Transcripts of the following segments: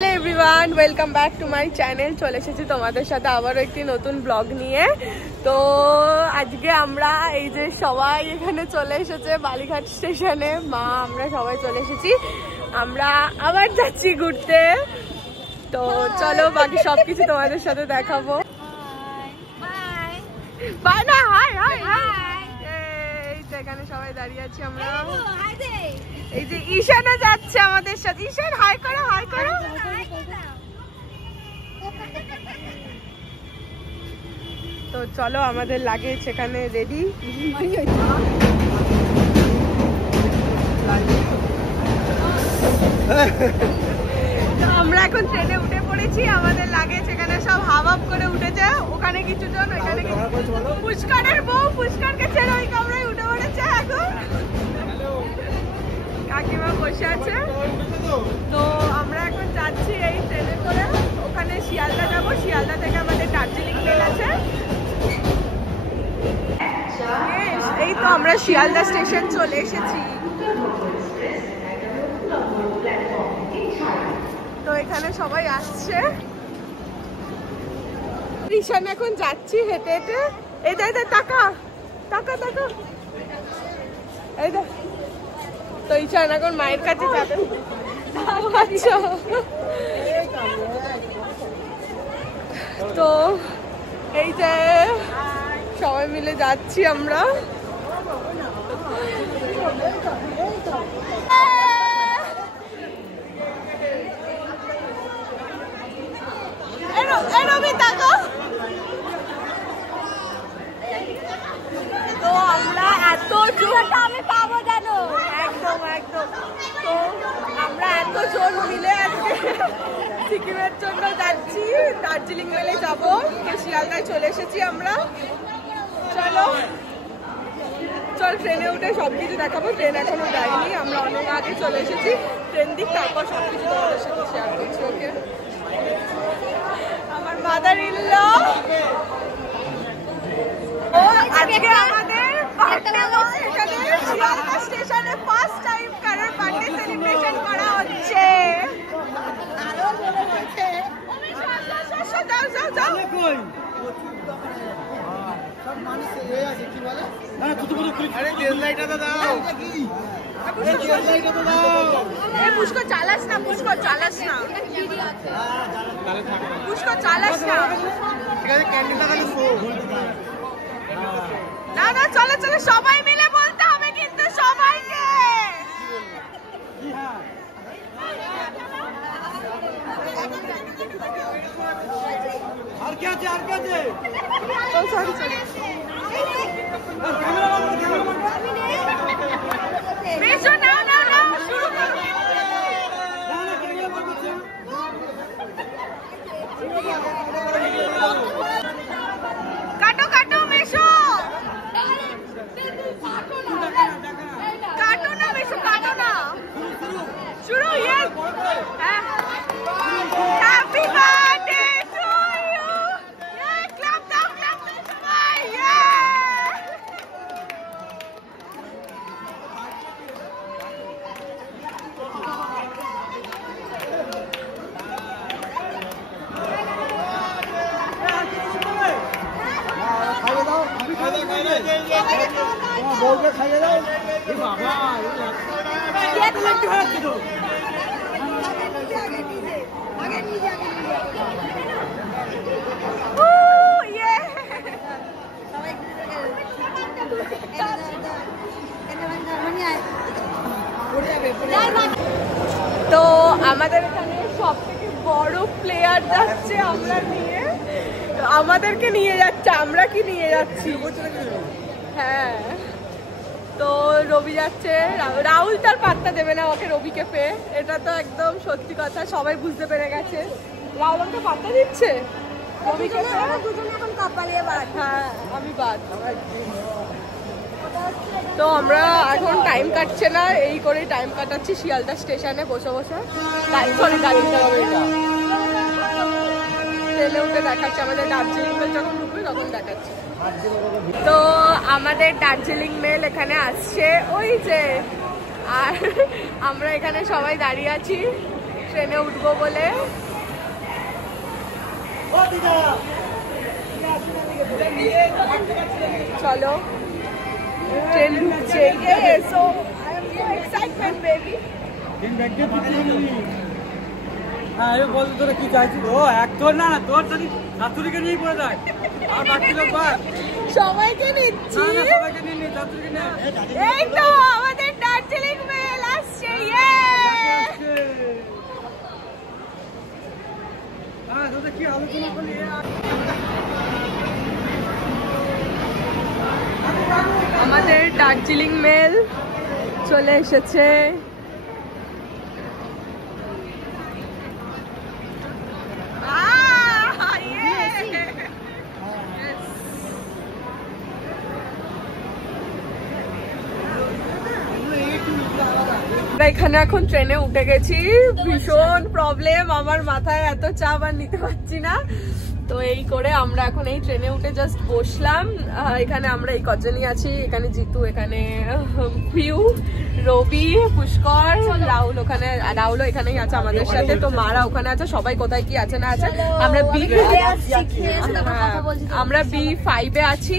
Hello everyone welcome back to my channel चले एसेছি তোমাদের সাথে আবারো একটি নতুন ব্লগ নিয়ে। তো আজকে আমরা এই যে সবাই এখানে চলে এসেছে বালিঘাট স্টেশনে, মা আমরা সবাই চলে এসেছি। আমরা আবার যাচ্ছি ঘুরতে, তো চলো বাকি সবকিছু তোমাদের সাথে দেখাবো। বাই না, হাই হাই হাই। এই যে এখানে সবাই দাঁড়িয়ে আছি আমরা। এই যে ঈশানও যাচ্ছে আমাদের সাথে। ঈশান হাই করো, হাই করো। তো চলো আমাদের লাগেজ এখানে রেডি। আমরা এখন ট্রেনে উঠে পড়েছি, আমাদের লাগেজ এখানে সব হাফ হাফ করে উঠেছে। ওখানে কিছু জন, ওখানে পুষ্করের বউ পুষ্করকে ছেড়ে ওই কামরায় উঠে পড়েছে। এখন কাকিমা বসে আছে। তো আমরা এখন যাচ্ছি এই ট্রেনে করে, ওখানে শিয়ালদা যাবো। শিয়ালদা থেকে আমাদের দার্জিলিং মেল আছে। এই তো আমরা শিয়ালদা স্টেশন চলে এসেছি। তো এখানে সবাই আসছে। ঈশান এখন যাচ্ছি হেঁটে হেঁটে। এই দেখ টাকা টাকা টাকা, এই দেখ। তো ঈশান এখন মায়ের কাছে যাবে। আচ্ছা, তো এই যে সবাই মিলে যাচ্ছি আমরা। তো আমরা এত আমি পাবো জানো, একদম একদম। তো আমরা এত জন মিলে আজকে সিকিমের জন্য যাচ্ছি, দার্জিলিং মেলে যাবো। শিয়ালদায় চলে এসেছি আমরা। চলো চল ট্রেনে উঠে সবকিছু দেখাবো। ট্রেন এখনো যায়নি, আমরা অনেক আগে চলে এসেছি। ট্রেন দিক তারপর সবকিছু তোমাদের সাথে শেয়ার করছি। ওকে, আমার মাদার ইন ল। আজকে আমাদের শিয়ালদা স্টেশনে ফার্স্ট টাইম কারোর বার্থডে সেলিব্রেশন করা হচ্ছে। পুষ্কর চালাস না, পুষ্কর চালাস না, পুষ্কর চালাস না। না না, চলো চলো সবাই মিলে বলতে হবে কিন্তু সবাইকে। আর কে আছে, আর কে আছে? ও সরি সরি। মেশো না না না, শুরু করো। কাটো কাটো মেশো, কাটো না মেশো, কাটো না। শুরু। ইয়ে happy birthday to you. Clap দাও, ক্লাপ দাও সবাই। বউকে খাইয়ে দাও। তো আমাদের এখানে সব থেকে বড় প্লেয়ার যাচ্ছে আমরা নিয়ে, আমাদেরকে নিয়ে যাচ্ছে। আমরা কি নিয়ে যাচ্ছি? হ্যাঁ, তো রবি যাচ্ছে। রাহুল তার পাত্তা দেবে না, ওকে রবিকে পেয়ে। এটা তো একদম সত্যি কথা, সবাই বুঝতে পেরে গেছে। রাহুল আমাকে পাত্তা দিচ্ছে, রবিকে দুজনে এখন কাপালিয়ে বাদ। হ্যাঁ, আমি বাদ। তো আমরা এখন টাইম কাটছে না, এই করে টাইম কাটাচ্ছি শিয়ালদা স্টেশনে বসে বসে। সরি গাড়িতে হবে এটা। ট্রেনে উঠে দেখাচ্ছে আমাদের দার্জিলিং মেল, যখন ঢুকবে তখন দেখাচ্ছে। তো আমাদের দার্জিলিং মেল এখানে আসছে, ওই যে। আর আমরা এখানে সবাই দাঁড়িয়ে আছি। ট্রেনে উঠবো বলে। চলো ট্রেন ঢুকছে। So I am so excitement baby. হ্যাঁ বল তোরা কি চাইছিস? ও এক তোর না তোর যদি শাশুড়িকে নিয়ে পড়ে যায় আর বাকি লোক বাদ সবাইকে নিচ্ছি। সবাইকে নিয়ে নে, শাশুড়িকে নে। এই তো আমাদের দার্জিলিং মেল আসছে। হ্যাঁ তোদের কি আলোচনা করলি? আমাদের দার্জিলিং মেল চলে এসেছে। এখানে এখন ট্রেনে উঠে গেছি। ভীষণ প্রবলেম, আমার মাথায় এত চাপ আর নিতে পারছি না। তো এই করে আমরা এখন এই ট্রেনে উঠে জাস্ট বসলাম। এখানে আমরা এই কজনই আছি। এখানে জিতু, এখানে পিউ, রবি, পুষ্কর, রাহুল। ওখানে রাহুলও এখানেই আছে আমাদের সাথে। তো মারা ওখানে আছে। সবাই কোথায় কি আছে না আছে। আমরা B5 এ আছি,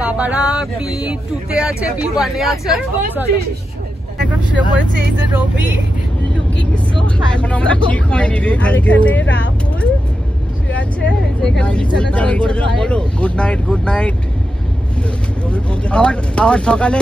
বাবারা B2 তে আছে, B1 এ আছে। এখন শুয়ে পড়েছে এই যে রবি, লুকিং সো হ্যান্ডসাম। আর এখানে রাহুল শুয়ে আছে। এখানে বিছানা চলছে। Good night, good night. আবার সকালে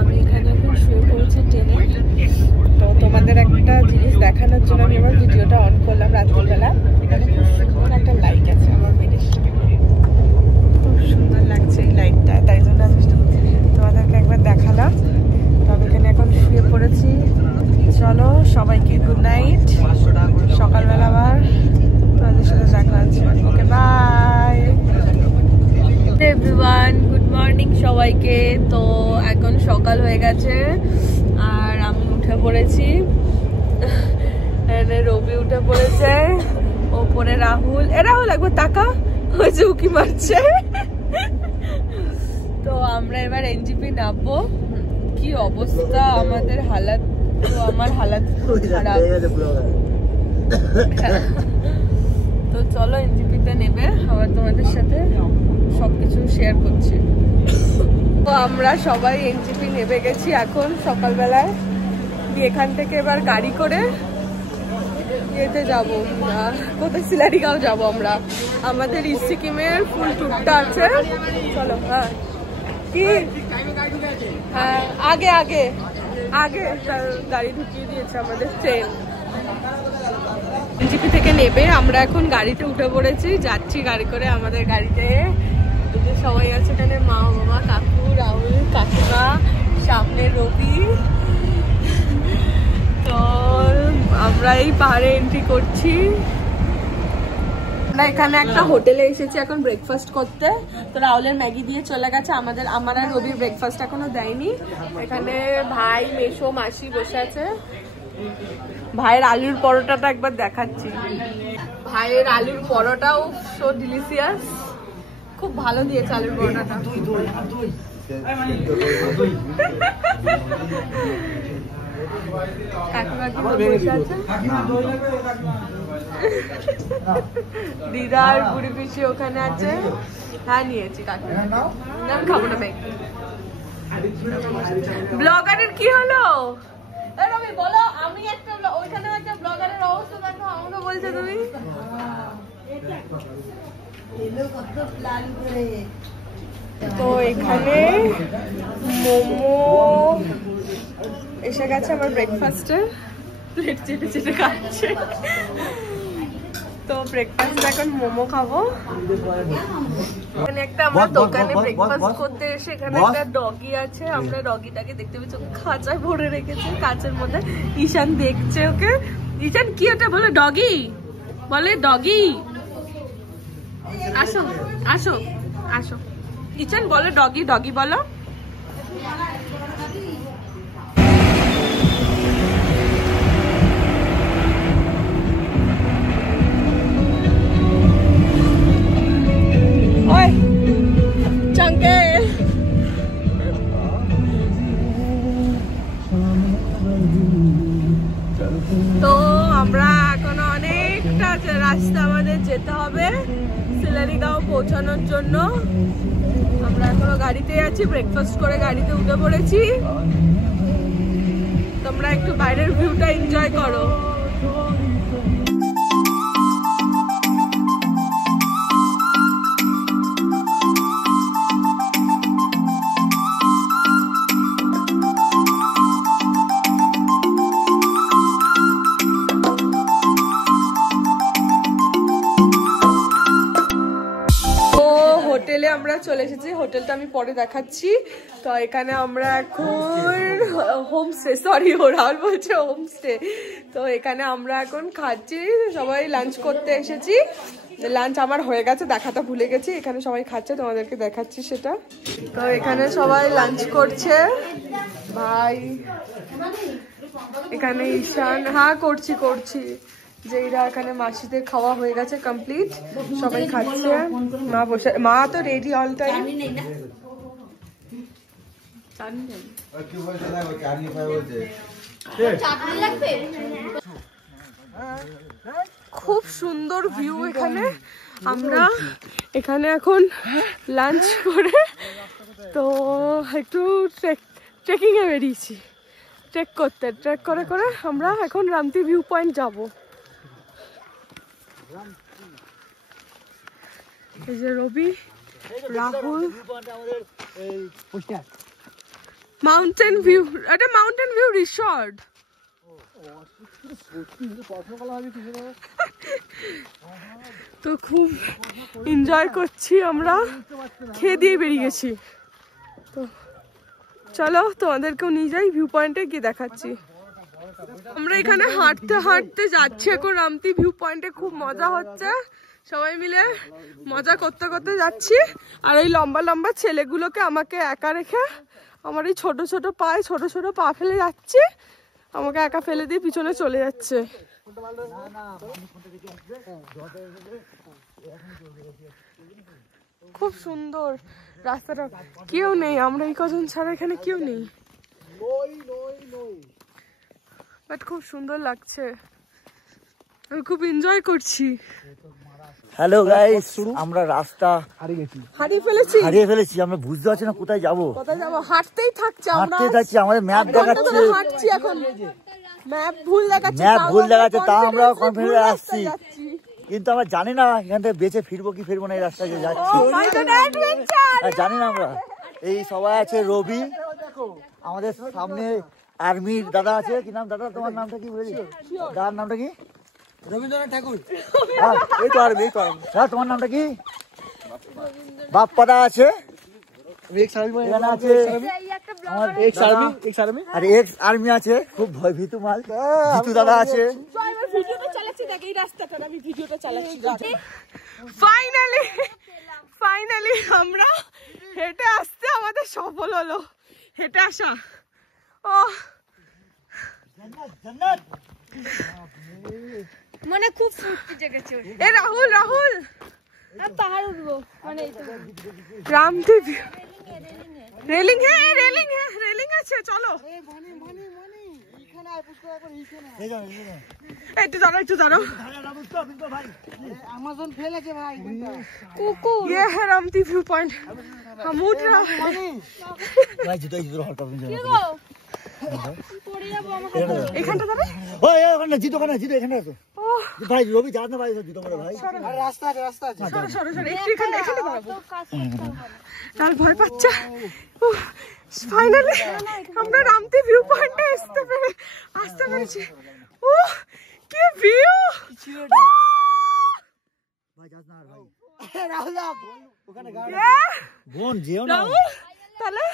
আমি এখানে এখন শুয়ে পড়েছি ট্রেনে। তো তোমাদের একটা জিনিস দেখানোর জন্য আমি আমার ভিডিওটা অন করলাম রাত্রিবেলা। এখানে খুব সুন্দর একটা লাইট আছে আমার বেডের সামনে, খুব সুন্দর লাগছে এই লাইটটা। তাই জন্য আমি তোমাদেরকে একবার দেখালাম। তো আমি এখানে এখন শুয়ে পড়েছি। চলো সবাইকে গুড নাইট। সকালবেলা আবার তোমাদের সাথে দেখা হচ্ছে। Okay bye everyone, good morning সবাইকে। তো এখন সকাল হয়ে গেছে আর আমি উঠে পড়েছি। রবি উঠে পড়েছে, ওপরে রাহুল। রাহুল একবার তাকা, ওই যে উকি মারছে। তো আমরা এবার এনজিপি নামবো। কি অবস্থা আমাদের হালাত, তো আমার হালাত খারাপ। তো চলো এনজিপিতে নেবে, আবার তোমাদের সাথে সবকিছু শেয়ার করছি। তো আমরা সবাই এনজিপি নেবে গেছি এখন সকালবেলায়। এখান থেকে এবার গাড়ি করে ইয়েতে যাবো, কোথায় সিলারিগাঁও যাবো আমরা। আমাদের সিকিমের ফুল ট্যুরটা আছে। চলো। হ্যাঁ কি, হ্যাঁ আগে আগে আগে গাড়ি ঢুকিয়ে দিয়েছে আমাদের ট্রেন। এনজিপি থেকে নেবে আমরা এখন গাড়িতে উঠে পড়েছি, যাচ্ছি গাড়ি করে। আমাদের গাড়িতে সবাই আছে, এখানে মা, বাবা, কাকু, রাহুল, কাকিমা, সামনে রবি। তো আমরা এই পাহাড়ে এন্ট্রি করছি। আমরা এখানে একটা হোটেলে এসেছি এখন ব্রেকফাস্ট করতে। তো রাহুলের ম্যাগি দিয়ে চলে গেছে, আমার আর রবির ব্রেকফাস্ট এখনো দেয়নি। এখানে ভাই, মেসো, মাসি বসে আছে। ভাইয়ের আলুর পরোটাটা একবার দেখাচ্ছি। ভাইয়ের আলুর পরোটাও সো ডিলিশিয়াস, খুব ভালো দিয়েছে আলুর পরোটাটা। দিদার বুড়ি পিসি ওখানে আছে। হ্যাঁ নিয়েছি কাকি, আমি খাবো না ম্যাগি। ব্লগারের কি হলো রবি বলো? আমি একটা ওইখানে একটা ব্লগারের অবস্থা দেখো, আমাকে বলছো তুমি। তো এখানে মোমো এসে গেছে আমার ব্রেকফাস্টে। প্লেট চেটে চেটে খাচ্ছে। তো ব্রেকফাস্ট এখন মোমো খাবো। এখানে একটা আমরা দোকানে ব্রেকফাস্ট করতে এসে এখানে একটা ডগি আছে। আমরা ডগিটাকে দেখতে পেয়েছি, খাঁচায় ভরে রেখেছে কাঁচের মধ্যে। ঈশান দেখছে ওকে। ঈশান কি ওটা বলে? ডগি বলে, ডগি। আসো আসো আসো। ঈশান বলো ডগি, ডগি বলো। ওই চঙ্কে তো আমরা এখন অনেকটা রাস্তা আমাদের যেতে হবে সিলারিগাঁও পৌঁছানোর জন্য। আমরা এখনো গাড়িতে আছি, ব্রেকফাস্ট করে গাড়িতে উঠে পড়েছি। তোমরা একটু বাইরের ভিউটা এনজয় করো। হোটেলে আমরা চলে এসেছি, হোটেলটা আমি পরে দেখাচ্ছি। তো এখানে আমরা এখন হোমস্টে, সরি রাহুল বলছে হোমস্টে। তো এখানে আমরা এখন খাচ্ছি, সবাই লাঞ্চ করতে এসেছি। লাঞ্চ আমার হয়ে গেছে, দেখাটা ভুলে গেছি। এখানে সবাই খাচ্ছে, তোমাদেরকে দেখাচ্ছি সেটা। তো এখানে সবাই লাঞ্চ করছে, ভাই এখানে ঈশান, হ্যাঁ করছি যে এরা এখানে মাসিদের খাওয়া হয়ে গেছে কমপ্লিট, সবাই খাচ্ছে। মা বসে, মা তো রেডি অল টাইম। খুব সুন্দর ভিউ এখানে। আমরা এখানে এখন লাঞ্চ করে তো একটু ট্রেকিং এ বেরিয়েছি, ট্রেক করে আমরা এখন রামতি ভিউ পয়েন্ট যাবো। এই যে রবি, রাহুল, মাউন্টেন ভিউ, এটা মাউন্টেন ভিউ রিসর্ট। তো খুব এনজয় করছি আমরা, খেয়ে দিয়ে বেরিয়ে গেছি। তো চলো তোমাদেরকেও নিয়ে যাই, ভিউ পয়েন্টে গিয়ে দেখাচ্ছি। আমরা এখানে হাঁটতে যাচ্ছি এখন রামতি ভিউ পয়েন্টে, খুব মজা হচ্ছে, সবাই মিলে মজা করতে যাচ্ছি। আর ওই লম্বা ছেলেগুলোকে আমাকে একা রেখে, আমার এই ছোট পা ফেলে যাচ্ছে, আমাকে একা ফেলে দিয়ে পিছনে চলে যাচ্ছে। খুব সুন্দর রাস্তাটা, কেউ নেই, আমরা এই কজন ছাড়া এখানে কেউ নেই, বাট খুব সুন্দর লাগছে, আমি খুব এনজয় করছি। হ্যালো গাইস, আমরা রাস্তা হারিয়ে ফেলেছি, আমরা বুঝতে পারছি না কোথায় যাবো। হাঁটতেই থাকছি, আমাদের ম্যাপ দেখাচ্ছে, হাঁটছি এখন, ম্যাপ ভুল দেখাচ্ছে, তা আমরা কনফিডেন্স আসছি, কিন্তু আমরা জানি না এখান থেকে বেঁচে ফিরবো কি ফিরবো না, এই রাস্তায় যাচ্ছি জানি না আমরা। এই সবাই আছে, রবি, আমাদের সামনে আর্মির দাদা আছে, কি নাম দাদা তোমার নামটা কি বলেছি, দাদার নামটা কি? রবীন্দ্রনাথ ঠাকুর। এই তো আর্মি, তোমার নামটা কি? বাপ্পাদা আছে, এখানে আছে আমার এক্স আর্মি আছে, খুব ভয় ভীতু মাল, জিতু দাদা আছে। ফাইনালি আমরা হেঁটে আসতে আমাদের সফল হলো, হেঁটে আসা। মানে খুব ফুর্তি জেগেছে। এ রাহুল পাহাড় উঠবো, মানে রামদেব রেলিং, রেলিং আছে, চলো। একটু দাঁড়াও আমাজন ফেলেছে ভাই, कुकू, ये है रामती व्यू पॉइंट, हम उठ रहा है। ভাই জুতো হলটা পড়ে যাবো আমাকে। এখানটা যাবে, ওই ওখানে জিতো এখানে আছে ভাই, রবি যান না ভাই, জুতো পরে ভাই, রাস্তা আছে। সরো একটু এখানে দাঁড়াবো। তার ভয় পাচ্ছে। ফাইনালি আমরা রামতি ভিউ পয়েন্টে আসতে পেরেছি। কি ভিউ! ভাই যাস না ভাই, রাহুল ওখানে গাড়ি বোন যেও না, তাহলে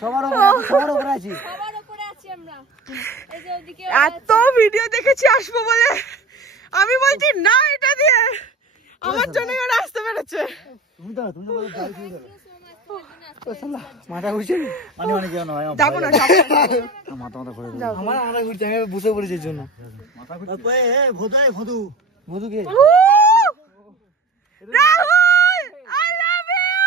সবার উপরে আছি আমরা। এই যে ওদিকে এত ভিডিও দেখেছি আসবো বলে, আমি বলছি না এটা দিয়ে আমার জন্য ওরা আসতে পেরেছে। তুমি তো গাড়ি শুরু করো, মাথা ঘুরছে, মানে কেউ নয়, যাবো না মাথা ঘুরে আমার মাথা ঘুরছে, আমি বসে পড়েছি জন্য। মাথা ঘুরে ভদু মধুকে রাহুল, I love you!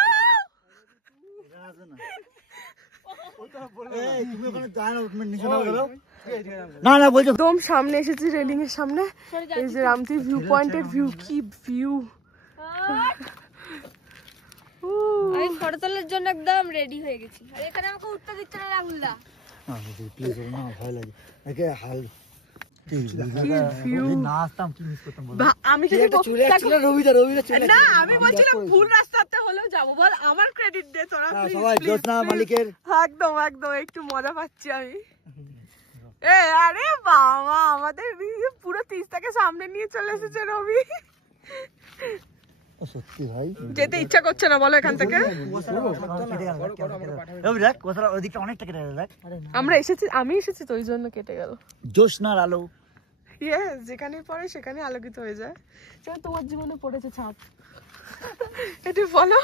তুমি ওখানে দাঁড়াও, তুমি নিচে নাও দাঁড়াও। না না বলছো একদম সামনে এসেছি, রেলিং এর সামনে। এই যে রামতি ভিউ পয়েন্টের ভিউ, কি ভিউ! আমি ফটো তোলার জন্য একদম রেডি হয়ে গেছি। আর এখানে আমাকে উঠতে দিচ্ছে না রাহুলদা। প্লিজ না, ভয় লাগে একে হাল। না আসতাম কি মিস করতাম বল। আমি কিন্তু রবিদা চলে না, আমি বলছিলাম ভুল রাস্তাতে হলেও যাবো, বল আমার ক্রেডিট দে তোরা প্লিজ। সবাই জ্যোৎস্না মালিকের একদম একদম একটু মজা পাচ্ছি আমি। আরে বাবা, আমাদের পুরো 30টাকে সামনে নিয়ে চলে এসেছে রবি। সত্যি ভাই যেতে ইচ্ছা করছে না বলো এখান থেকে। রবি দেখ কোথাও ওদিকটা অনেকটা কেটে গেল দেখ। আমরা এসেছি, আমি এসেছি তো ওই জন্য কেটে গেল। জ্যোৎস্নার আলো ইয়েস, যেখানে পড়ে সেখানে আলোকিত হয়ে যায়। সেটা তোমার জীবনে পড়েছে ছাপ, এটা বলো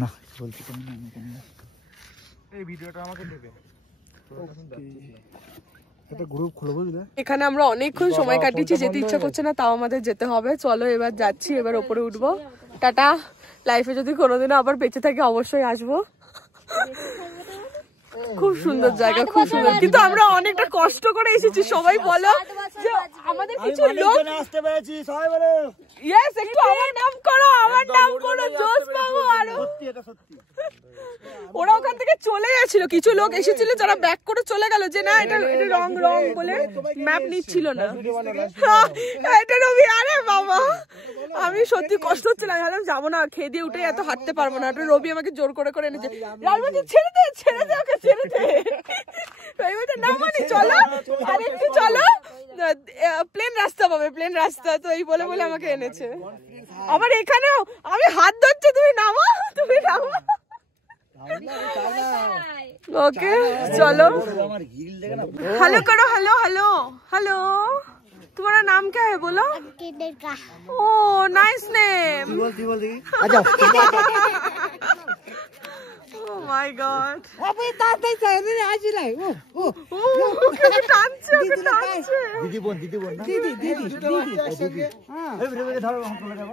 না বলছি কেন না কেন। এই ভিডিওটা আমাকে দেবে, একটা গ্রুপ খুলে বুঝলে। এখানে আমরা অনেকক্ষণ সময় কাটিয়েছি, যেতে ইচ্ছা করছে না, তাও আমাদের যেতে হবে। চলো এবার যাচ্ছি, এবার ওপরে উঠবো। টাটা। লাইফে যদি কোনোদিনও আবার বেঁচে থাকি অবশ্যই আসবো। খুব সুন্দর জায়গা, খুব সুন্দর, কিন্তু আমরা অনেকটা কষ্ট করে এসেছি। সবাই বলো যে আমাদের কিছু লোক আসতে পেরেছি, সবাই বলো ইয়েস, একটু আমার নাম করো, আমার নাম করো, জোশ পাবো আরো। সত্যি এটা সত্যি। ওরা ওখান থেকে চলে গেছিল, কিছু লোক এসেছিল যারা ব্যাক করে চলে গেল, যে না এটা রং বলে ম্যাপ নিচ্ছিল না। এটা রবি, আরে বাবা আমি সত্যি কষ্ট হচ্ছিল, আমি ভাবলাম যাবো না, খেয়ে দিয়ে উঠে এত হাঁটতে পারবো না। রবি আমাকে জোর করে এনেছে, রাজবাজি ছেড়ে দে ওকে, ছেড়ে দে। না মানে চলো আর একটু চলো, প্লেন রাস্তা পাবে, প্লেন রাস্তা, তো এই বলে বলে আমাকে এনেছে। আবার এখানেও আমি হাত ধরছি, তুমি নামো। ओके चलो हेलो करो, हेलो हेलो हेलो। तुम्हारा नाम क्या है बोलो? Oh nice name. Oh my God. अबे ताते चाहिए आज लाई ओ ওকে টানছে, ওকে টানছে। দিদি বোন না দিদি হাঁ এই ভিডিওকে ধরো, हम चले যাব।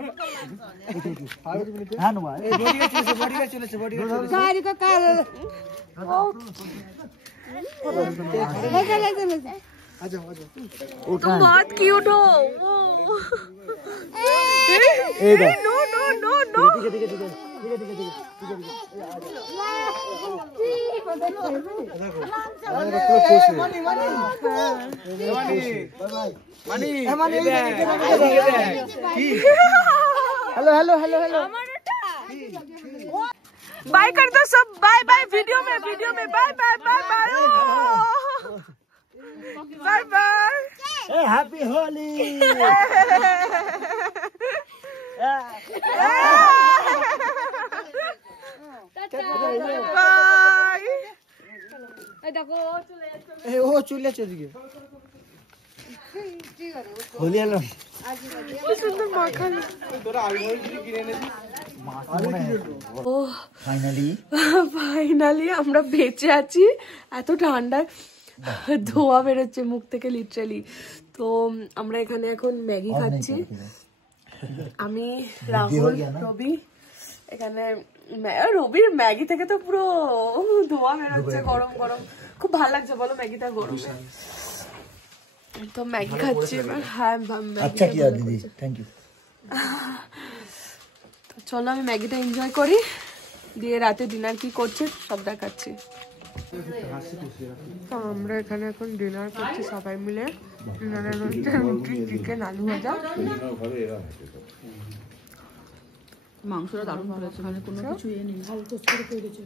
হ্যাঁ নুমা এই বডিগার্ড চলেছে गाड़ी का कार तुम बहुत क्यूट हो। No no no no. Hello hello hello hello bye कर दो सब, बाय बाय वीडियो में bye bye bye bye bye bye. Happy Holi. Bye. দেখো ओ चले चल गए होली हेलो কি সুন্দর মাখান। ও ফাইনালি আমরা বেঁচে আছি। এত ঠান্ডায় ধোয়া বেরোচ্ছে মুখ থেকে লিটারালি। তো আমরা এখানে এখন ম্যাগি খাচ্ছি, আমি রাহুল রবি। এখানে রবির ম্যাগি থেকে তো পুরো ধোয়া বেরোচ্ছে, গরম গরম, খুব ভালো লাগছে বলো ম্যাগিটা গরমে। তো ম্যাগি খাচ্ছি এবার। হ্যাঁ আচ্ছা কি দিদি থ্যাংক ইউ। তো চলো আমি ম্যাগিটা এনজয় করি, দিয়ে রাতে ডিনার কি করছে সব দেখাচ্ছি। তো আমরা এখানে এখন ডিনার করছি সবাই মিলে। ডিনারের মধ্যে রুটি, চিকেন, আলু ভাজা। মাংসটা দারুণ ভালো আছে, মানে কোনো কিছু ইয়ে নেই, হালকা করে করেছে।